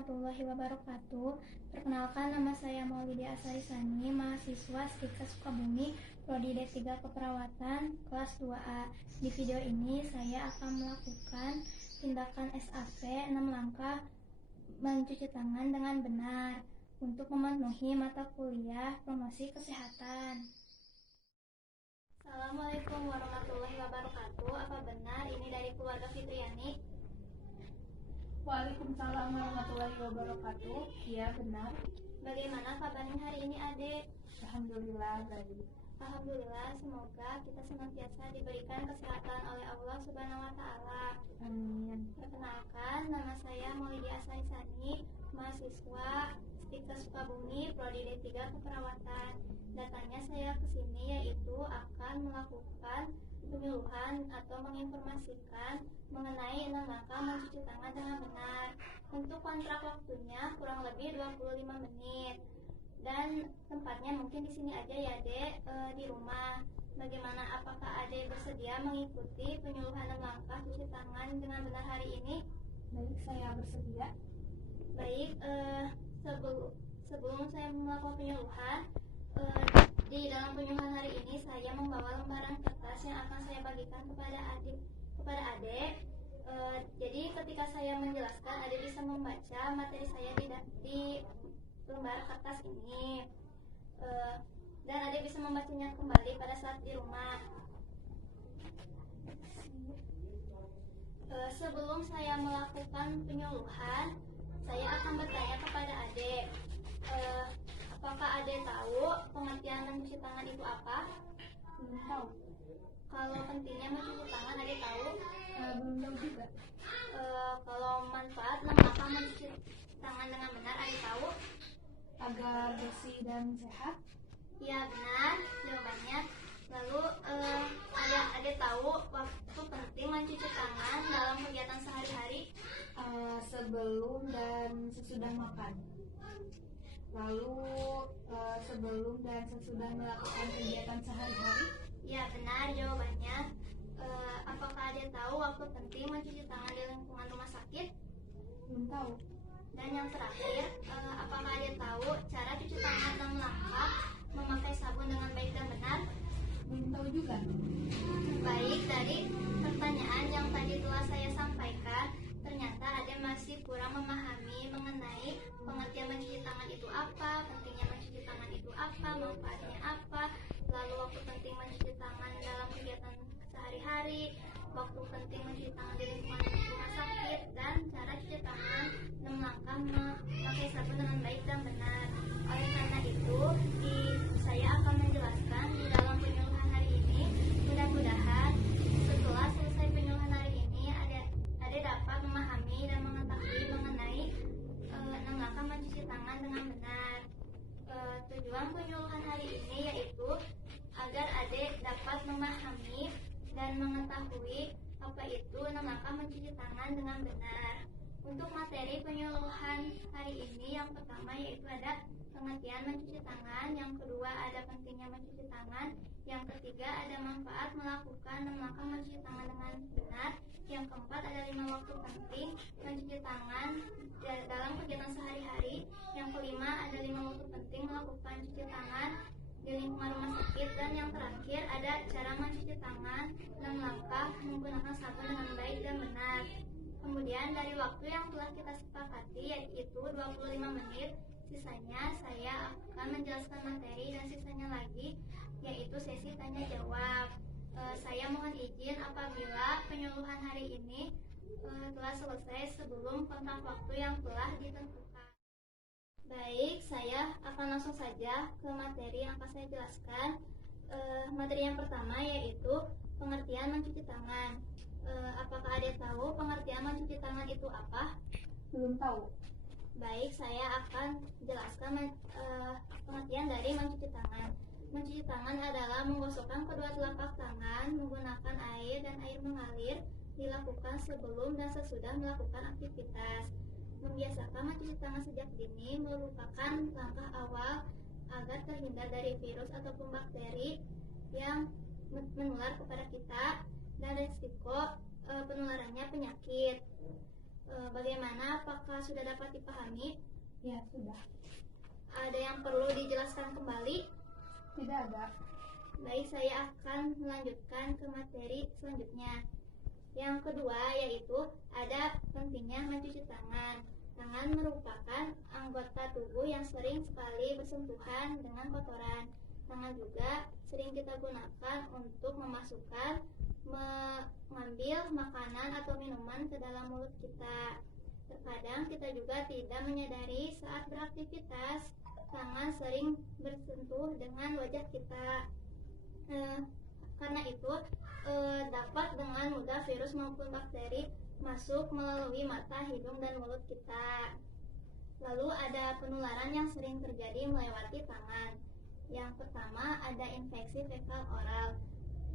warahmatullahi wabarakatuh. Perkenalkan, nama saya Maulidia Asarisani, mahasiswa STIKA Sukabumi, Prodi D3 Keperawatan, kelas 2A. Di video ini saya akan melakukan tindakan SAP 6 langkah mencuci tangan dengan benar untuk memenuhi mata kuliah promosi kesehatan. Assalamualaikum warahmatullahi wabarakatuh. Apa benar ini dari keluarga Fitriani? Waalaikumsalam warahmatullahi wabarakatuh. Iya, benar. Bagaimana kabarnya hari ini, Adik? Alhamdulillah baik. Alhamdulillah, semoga kita senantiasa diberikan kesehatan oleh Allah Subhanahu wa Ta'ala. Amin. Perkenalkan, nama saya Maulidia Asarisani, mahasiswa STIKA Sukabumi, Prodi D3 Keperawatan. Datanya saya ke sini yaitu akan melakukan penyuluhan atau menginformasikan mengenai 6 langkah mencuci tangan dengan benar. Untuk kontrak waktunya kurang lebih 25 menit. Dan tempatnya mungkin di sini aja ya, Dek, di rumah. Bagaimana, apakah Adek bersedia mengikuti penyuluhan 6 langkah cuci tangan dengan benar hari ini? Baik, saya bersedia. Baik, sebelum saya melakukan penyuluhan, di dalam penyuluhan hari ini saya membawa lembaran kertas yang akan saya bagikan kepada Adek. Jadi ketika saya menjelaskan, Adek bisa membaca materi saya di lembar kertas ini, dan Adek bisa membacanya kembali pada saat di rumah. Sebelum saya melakukan penyuluhan, saya akan bertanya kepada Adek, apakah Adek tahu pengertian mencuci tangan itu apa? Belum tahu. Kalau pentingnya mencuci tangan, Adek tahu? Belum tahu juga. Kalau manfaat 6 langkah mencuci tangan dengan benar, Adek tahu? Agar bersih dan sehat. Ya, benar jawabannya. Lalu Adek tahu waktu penting mencuci tangan dalam kegiatan sehari-hari? Sebelum dan sesudah makan. Lalu sebelum dan sesudah melakukan kegiatan sehari-hari. Ya, benar jawabannya. Apakah Adek tahu waktu penting mencuci tangan di lingkungan rumah sakit? Belum tahu. Dan yang terakhir, apakah Adek tahu cara cuci tangan 6 langkah memakai sabun dengan baik dan benar? Belum tahu juga. Baik, dari pertanyaan yang tadi telah saya sampaikan, ternyata Adek masih kurang memahami mengenai pengertian mencuci tangan itu apa, pentingnya mencuci tangan itu apa, manfaatnya apa, lalu waktu penting mencuci tangan dalam kegiatan sehari-hari, waktu penting mencuci tangan di lingkungan rumah sakit, dan cara cuci tangan 6 langkah memakai sabun dengan baik dan benar. Oleh karena itu, saya akan menjelaskan di dalam penyuluhan hari ini. Mudah-mudahan setelah selesai penyuluhan hari ini, Adek dapat memahami dan mengetahui mengenai 6 langkah mencuci tangan dengan benar. Tujuan penyuluhan hari ini yaitu agar Adek dapat memahami dan mengetahui apa itu 6 langkah mencuci tangan dengan benar. Untuk materi penyuluhan hari ini, yang pertama yaitu ada pengertian mencuci tangan, yang kedua ada pentingnya mencuci tangan, yang ketiga ada manfaat melakukan 6 langkah mencuci tangan dengan benar, yang keempat ada 5 waktu penting mencuci tangan dalam kegiatan sehari-hari, yang kelima ada 5 waktu penting melakukan cuci tangan di lingkungan rumah sakit, dan yang terakhir ada cara mencuci tangan 6 langkah menggunakan sabun dengan baik dan benar. Kemudian dari waktu yang telah kita sepakati yaitu 25 menit, sisanya saya akan menjelaskan materi, dan sisanya lagi yaitu sesi tanya jawab. Saya mohon izin apabila penyuluhan hari ini telah selesai sebelum kontrak waktu yang telah ditentukan. Baik, saya akan langsung saja ke materi yang akan saya jelaskan. Materi yang pertama yaitu pengertian mencuci tangan. Apakah Adek tahu pengertian mencuci tangan itu apa? Belum tahu. Baik, saya akan jelaskan pengertian dari mencuci tangan. Mencuci tangan adalah menggosokkan kedua telapak tangan menggunakan air dan air mengalir, dilakukan sebelum dan sesudah melakukan aktivitas. Membiasakan mencuci tangan sejak dini merupakan langkah awal agar terhindar dari virus ataupun bakteri yang menular kepada kita dan risiko penularannya penyakit. Bagaimana? Apakah sudah dapat dipahami? Ya, sudah. Ada yang perlu dijelaskan kembali? Tidak ada. Baik, saya akan melanjutkan ke materi selanjutnya. Yang kedua yaitu ada pentingnya mencuci tangan. Tangan merupakan anggota tubuh yang sering sekali bersentuhan dengan kotoran. Tangan juga sering kita gunakan untuk memasukkan, mengambil makanan atau minuman ke dalam mulut kita. Terkadang kita juga tidak menyadari saat beraktivitas, tangan sering bersentuh dengan wajah kita. Karena itu dapat dengan mudah virus maupun bakteri masuk melalui mata, hidung, dan mulut kita. Lalu ada penularan yang sering terjadi melewati tangan. Yang pertama ada infeksi fekal oral,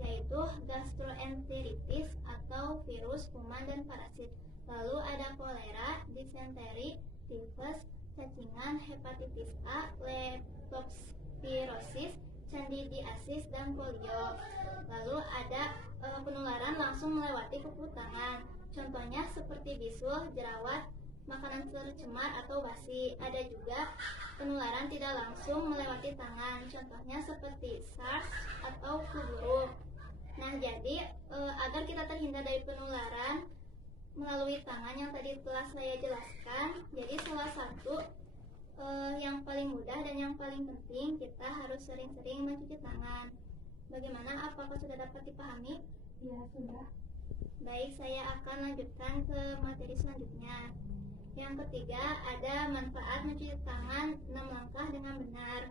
yaitu gastroenteritis atau virus, kuman, dan parasit. Lalu ada kolera, disenteri, tifus, cacingan, hepatitis A, leptospirosis, candidiasis, dan polio. Lalu ada penularan langsung melewati kuku tangan. Contohnya seperti bisul, jerawat, makanan tercemar atau basi. Ada juga penularan tidak langsung melewati tangan. Contohnya seperti SARS atau flu burung. Nah, jadi agar kita terhindar dari penularan melalui tangan yang tadi telah saya jelaskan, jadi salah satu yang paling mudah dan yang paling penting, kita harus sering-sering mencuci tangan. Bagaimana? Apakah sudah dapat dipahami? Ya, sudah. Baik, saya akan lanjutkan ke materi selanjutnya. Yang ketiga, ada manfaat mencuci tangan 6 langkah dengan benar.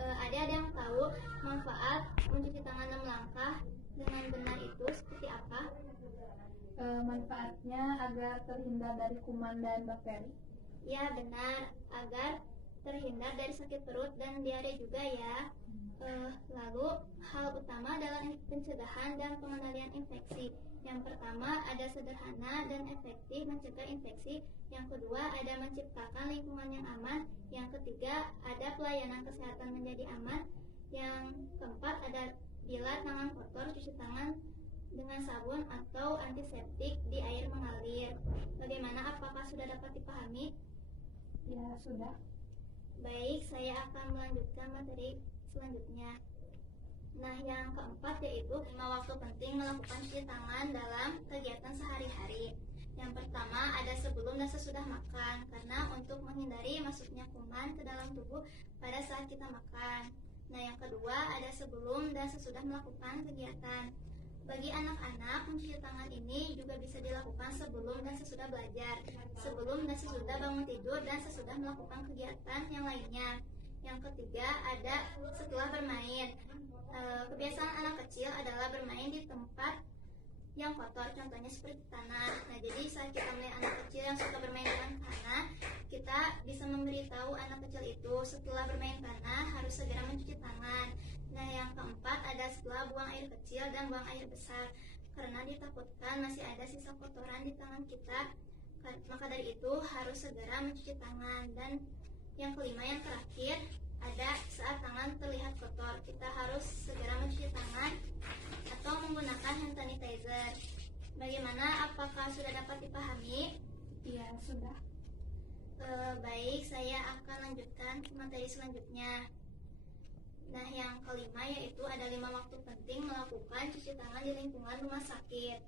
Ada yang tahu manfaat mencuci tangan 6 langkah dengan benar itu seperti apa? Manfaatnya agar terhindar dari kuman dan bakteri. Ya, benar, agar terhindar dari sakit perut dan diare juga ya. Lalu hal utama dalam pencegahan dan pengendalian infeksi. Yang pertama ada sederhana dan efektif mencegah infeksi. Yang kedua ada menciptakan lingkungan yang aman. Yang ketiga ada pelayanan kesehatan menjadi aman. Yang keempat ada bila tangan kotor, cuci tangan dengan sabun atau antiseptik di air mengalir. Bagaimana? Apakah sudah dapat dipahami? Ya, sudah. Baik, saya akan melanjutkan materi selanjutnya. Nah, yang keempat yaitu 5 waktu penting melakukan cuci tangan dalam kegiatan sehari-hari. Yang pertama ada sebelum dan sesudah makan, karena untuk menghindari masuknya kuman ke dalam tubuh pada saat kita makan. Nah, yang kedua ada sebelum dan sesudah melakukan kegiatan. Bagi anak-anak, mencuci tangan ini juga bisa dilakukan sebelum dan sesudah belajar, sebelum dan sesudah bangun tidur, dan sesudah melakukan kegiatan yang lainnya. Yang ketiga ada setelah bermain. Kebiasaan anak kecil adalah bermain di tempat yang kotor, contohnya seperti tanah. Nah, jadi saat kita melihat anak kecil yang suka bermain dengan tanah, kita bisa memberitahu anak kecil itu setelah bermain tanah harus segera mencuci tangan. Nah, yang keempat ada setelah buang air kecil dan buang air besar, karena ditakutkan masih ada sisa kotoran di tangan kita. Maka dari itu harus segera mencuci tangan. Dan yang kelima, yang terakhir, ada saat tangan terlihat kotor, kita harus segera mencuci tangan atau menggunakan hand sanitizer. Bagaimana? Apakah sudah dapat dipahami? Ya, sudah. Baik, saya akan lanjutkan ke materi selanjutnya. Nah, yang kelima yaitu ada 5 waktu penting melakukan cuci tangan di lingkungan rumah sakit.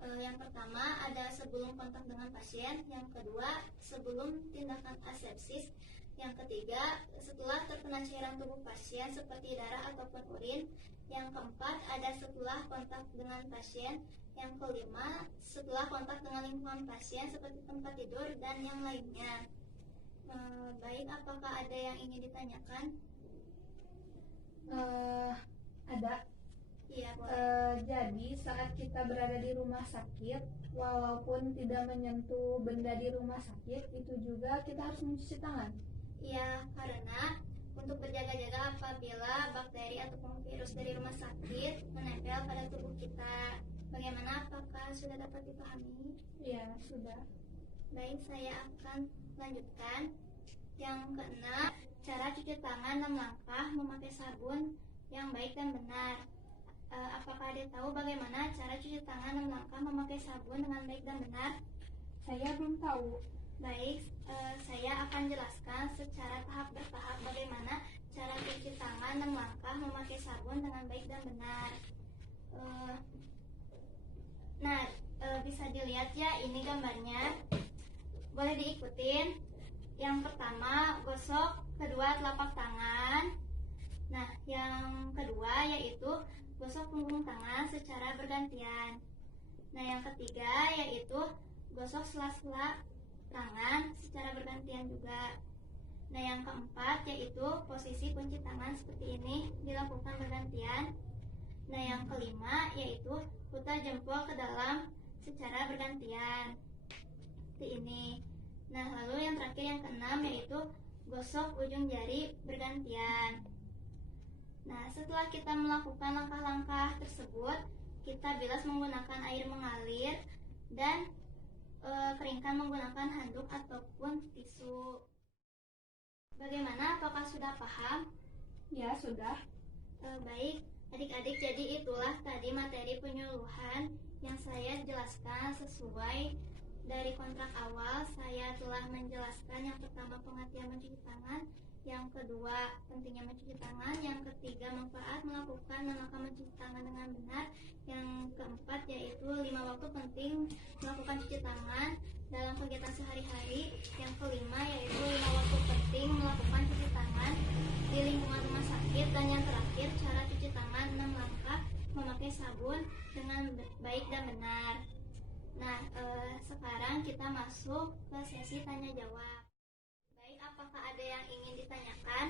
Yang pertama ada sebelum kontak dengan pasien. Yang kedua sebelum tindakan asepsis. Yang ketiga setelah terkena cairan tubuh pasien seperti darah ataupun urin. Yang keempat ada setelah kontak dengan pasien. Yang kelima setelah kontak dengan lingkungan pasien seperti tempat tidur dan yang lainnya. Baik, apakah ada yang ingin ditanyakan? Ada. Iya, boleh. Jadi saat kita berada di rumah sakit, walaupun tidak menyentuh benda di rumah sakit, itu juga kita harus mencuci tangan. Iya, karena untuk berjaga-jaga apabila bakteri ataupun virus dari rumah sakit menempel pada tubuh kita. Bagaimana? Apakah sudah dapat dipahami? Ya, sudah. Baik, saya akan lanjutkan. Yang keenam, cara cuci tangan 6 langkah memakai sabun yang baik dan benar. Apakah Ade tahu bagaimana cara cuci tangan 6 langkah memakai sabun dengan baik dan benar? Saya belum tahu. Baik, saya akan jelaskan secara tahap bertahap bagaimana cara cuci tangan 6 langkah memakai sabun dengan baik dan benar. Bisa dilihat ya, ini gambarnya. Boleh diikutin. Yang pertama, gosok kedua telapak tangan. Nah, yang kedua yaitu gosok punggung tangan secara bergantian. Nah, yang ketiga yaitu gosok sela-sela tangan secara bergantian juga. Nah, yang keempat yaitu posisi kunci tangan seperti ini dilakukan bergantian. Nah, yang kelima yaitu putar jempol ke dalam secara bergantian seperti ini. Nah, lalu yang terakhir yang keenam yaitu gosok ujung jari bergantian. Nah, setelah kita melakukan langkah-langkah tersebut, kita bilas menggunakan air mengalir dan keringkan menggunakan handuk ataupun tisu. Bagaimana? Apakah sudah paham? Ya, sudah. Baik, adik-adik, jadi itulah tadi materi penyuluhan yang saya jelaskan sesuai dari kontrak awal. Saya telah menjelaskan yang pertama pengertian mencuci tangan, yang kedua pentingnya mencuci tangan, yang ketiga manfaat melakukan langkah mencuci tangan dengan benar, yang keempat yaitu 5 waktu penting melakukan cuci tangan dalam kegiatan sehari-hari, yang kelima yaitu 5 waktu penting melakukan cuci tangan di lingkungan rumah sakit, dan yang terakhir cara cuci tangan 6 langkah memakai sabun dengan baik dan benar. Nah, sekarang kita masuk ke sesi tanya jawab. Baik, apakah ada yang ingin ditanyakan?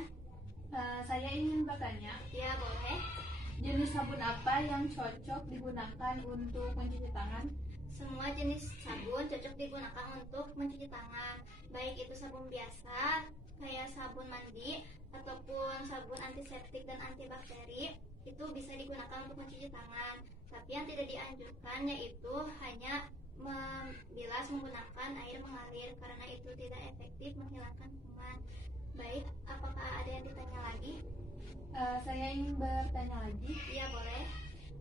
Saya ingin bertanya, Ya, boleh. jenis sabun apa yang cocok digunakan untuk mencuci tangan? Semua jenis sabun cocok digunakan untuk mencuci tangan, baik itu sabun biasa kayak sabun mandi ataupun sabun antiseptik dan antibakteri, itu bisa digunakan untuk mencuci tangan. Tapi yang tidak dianjurkan yaitu hanya membilas menggunakan air mengalir karena itu tidak efektif menghilangkan kuman. Baik, apakah ada yang ditanya lagi? Saya ingin bertanya lagi, Iya, boleh.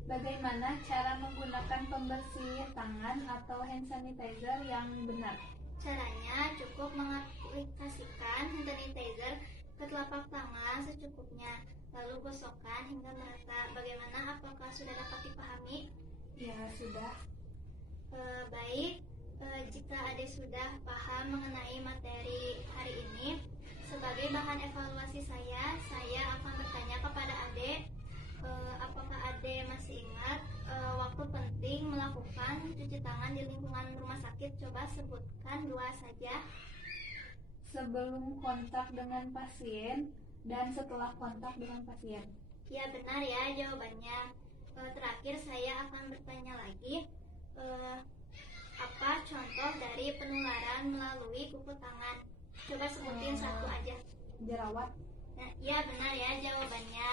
bagaimana cara menggunakan pembersih tangan atau hand sanitizer yang benar? Caranya cukup mengaplikasikan hand sanitizer ke telapak tangan secukupnya, lalu gosokkan hingga merata. Bagaimana? Apakah sudah dapat dipahami? Ya, sudah. Baik, jika adik sudah paham mengenai materi hari ini, sebagai bahan evaluasi saya akan bertanya kepada adik, apakah adik masih ingat waktu penting melakukan cuci tangan di lingkungan rumah sakit? Coba sebutkan 2 saja. Sebelum kontak dengan pasien dan setelah kontak dengan pasien. Ya, benar ya jawabannya. Terakhir saya akan bertanya lagi, apa contoh dari penularan melalui kuku tangan? Coba sebutin satu aja. Jerawat. Nah, ya benar ya jawabannya.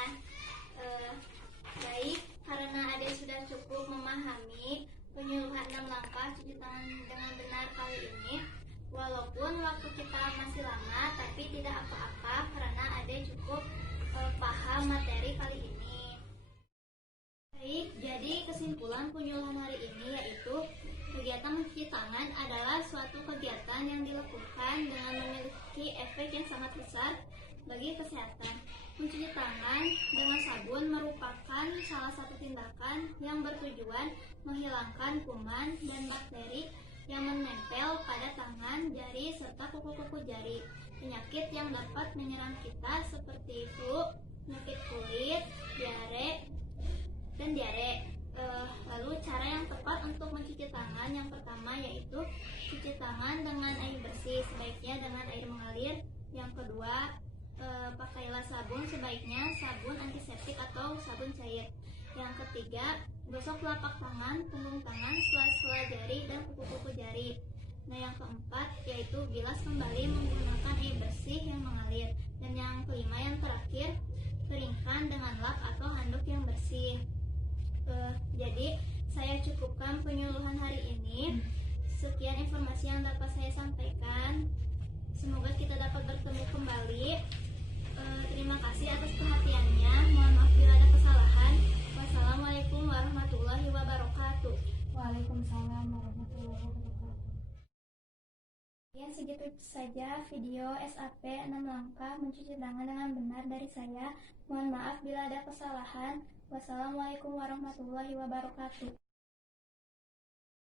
Baik, karena adik sudah cukup memahami penyuluhan 6 langkah cuci tangan dengan benar kali ini, walaupun waktu kita masih lama, tapi tidak apa-apa karena adik cukup paham materi kali ini. Baik, jadi kesimpulan penyuluhan hari ini yaitu kegiatan mencuci tangan adalah suatu kegiatan yang dilakukan dengan memiliki efek yang sangat besar bagi kesehatan. Mencuci tangan dengan sabun merupakan salah satu tindakan yang bertujuan menghilangkan kuman dan bakteri yang menempel pada tangan, jari, serta kuku-kuku jari. Penyakit yang dapat menyerang kita seperti flu, penyakit kulit, diare. Lalu cara yang tepat untuk mencuci tangan yang pertama yaitu cuci tangan dengan air bersih, sebaiknya dengan air mengalir. Yang kedua, pakailah sabun, sebaiknya sabun antiseptik atau sabun cair. Yang ketiga, gosok telapak tangan, punggung tangan, sela-sela jari dan kuku-kuku jari. Nah, yang keempat yaitu bilas kembali menggunakan air bersih yang mengalir. Dan yang kelima, yang terakhir, keringkan dengan lap atau handuk yang bersih. Jadi saya cukupkan penyuluhan hari ini. Sekian informasi yang dapat saya sampaikan. Semoga kita dapat bertemu kembali. Terima kasih atas perhatiannya. Mohon maaf bila ada kesalahan. Wassalamualaikum warahmatullahi wabarakatuh. Waalaikumsalam warahmatullahi wabarakatuh. Ya, segitu saja video SAP 6 langkah mencuci tangan dengan benar dari saya. Mohon maaf bila ada kesalahan. Wassalamualaikum warahmatullahi wabarakatuh.